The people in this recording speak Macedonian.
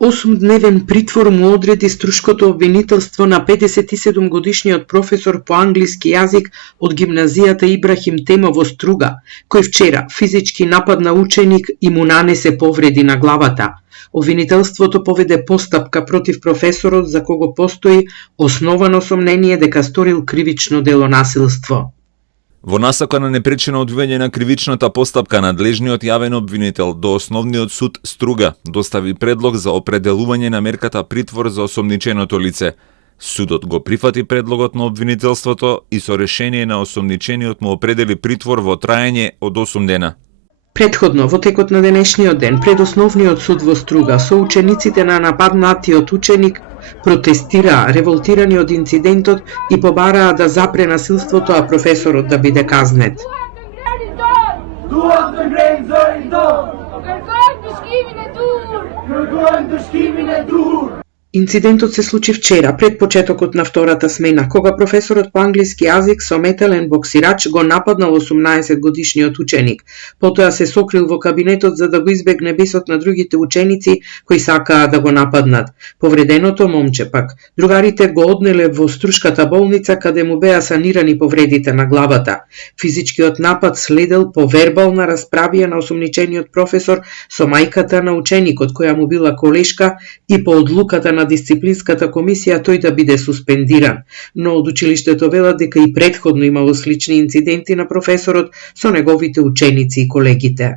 8-дневен притвор му одреди струшкото обвинителство на 57-годишниот професор по англиски јазик од гимназијата Ибрахим Тема во Струга, кој вчера физички нападна ученик и му нанесе повреди на главата. Обвинителството поведе постапка против професорот за кого постои основано сомнение дека сторил кривично дело насилство. Во насока на непречено одвивање на кривичната постапка, надлежниот јавен обвинител до Основниот суд Струга достави предлог за определување на мерката притвор за осомниченото лице. Судот го прифати предлогот на обвинителството и со решение на осомничениот му определи притвор во траење од 8 дена. Претходно, во текот на денешниот ден, пред Основниот суд во Струга, соучениците на нападнатиот ученик протестираа, револтирани од инцидентот и побараа да запре насилството, а професорот да биде казнет. Инцидентот се случи вчера, пред почетокот на втората смена, кога професорот по англиски јазик со метален боксирач го нападнал 18-годишниот ученик. Потоа се сокрил во кабинетот за да го избегне бесот на другите ученици кои сакаа да го нападнат. Повреденото момче пак, другарите го однеле во Струшката болница каде му беа санирани повредите на главата. Физичкиот напад следел по вербална расправија на осомничениот професор со мајката на ученикот која му била колешка и по одлуката на дисциплинската комисија тој да биде суспендиран, но од училиштето велат дека и претходно имало слични инциденти на професорот со неговите ученици и колегите.